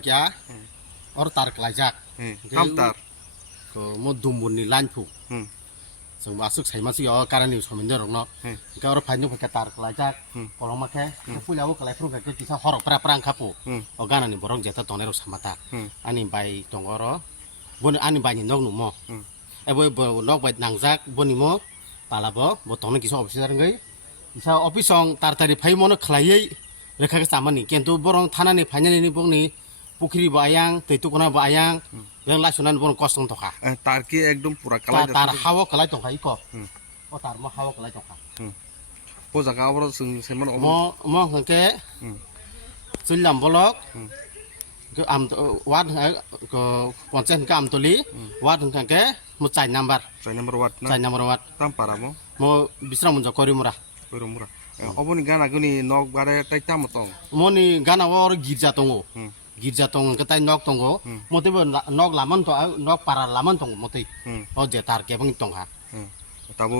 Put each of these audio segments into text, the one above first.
kya or tar klaijak ham tar ko mo dumbun ni lan pu Hmm. sung masuk sai masuk yo karani sominder rong no Hmm. ka or phanyu ka tar klaijak Hmm. kolong ma ke pu lawo kalai pru ka ke kisa horok pra prang kapu Hmm. o gana ni borong jeta tonero samata Hmm. ani bai tongoro bon ani bai ni nog nu mo Hmm. e bo nok bai nangjak boni mo palabo bo tongna kisa officer ngai isa office ong tar tari phai mono khlaiei ka samani kentu borong thanani phainani ni bongni pukiri bayang, tetu kuna bayang, hmm. yang lasunan pun kosong toka. Eh, tarki ekdom pura kalai. Tar, tar hawa kalai toka iko. Hmm. Oh tar mah hawa kalai toka. Hmm. Po zaka awal sun seman omo. Mo mo ngke. Hmm. Lam bolok. Hmm. Ke am to wat ke konsen ke am toli. Hmm. Wat ngke mo cai nambar. Cai nambar wat. Cai nambar wat. Tampara mo. Mo bisra munjo kori murah. Kori murah. Hmm. Obo ni gana guni nok bare taitam tong. Mo ni gana wor girja tongo. girja tong ke tai nok tong go. Mote bo nok laman to nok para laman tong mote o je tar ke bang tong ha tabu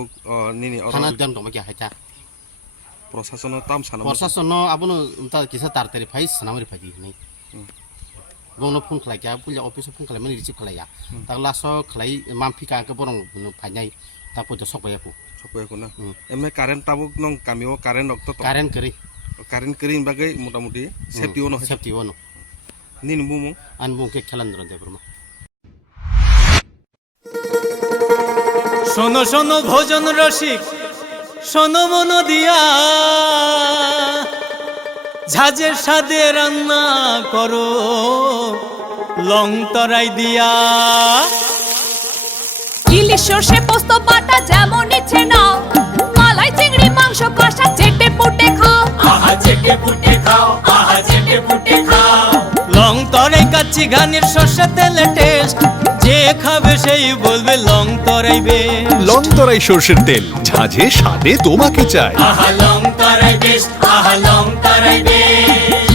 nini or kana jam tong kya hacha প্রশাসন তাম সানা প্রশাসন আপন তা কিসা তাড়াতাড়ি phi সানামারি phi দিই নাই বংনো phone খালাইয়া পুলিয়া অফিসে phone খালাই মানে রিসিভ খালাইয়া তার লাস খালাই মামফি কাকে বরং ফাইনাই তা পয়তো সকাইয়াকু সকাইয়াকু না এমনি কারেন্ট তাবুক নং কামিও কারেন্ট রক্ত কারেন্ট করি কারেন্ট করি বাকে মোটামুটি সেফটিও ন সেফটিও ন nini bumo আন বুকে খেলান ধরন দেব রমা শোনো শোনো ভোজন রসিক শোনো মন দিয়া ঝাঁঝের সাদে রান্না করো লং তরাই দিয়া ইলিশ সর্ষে পোস্ত বাটা যেমন ইচ্ছে নাও মালাই চিংড়ি মাংস কষা চেটে পুটে খাও আহা চেটে পুটে খাও আহা চেটে পুটে খাও তরাই কাচ্ছি ঘানির সর্ষে তেলে টেস্ট যে খাবে সেই বলবে লং তরাইবে লং তরাই সর্ষের তেল। ঝাঁঝে স্বাদে তোমাকে চাই। আহা লং তরাই বেস্ট আহা লং তরাই বেশ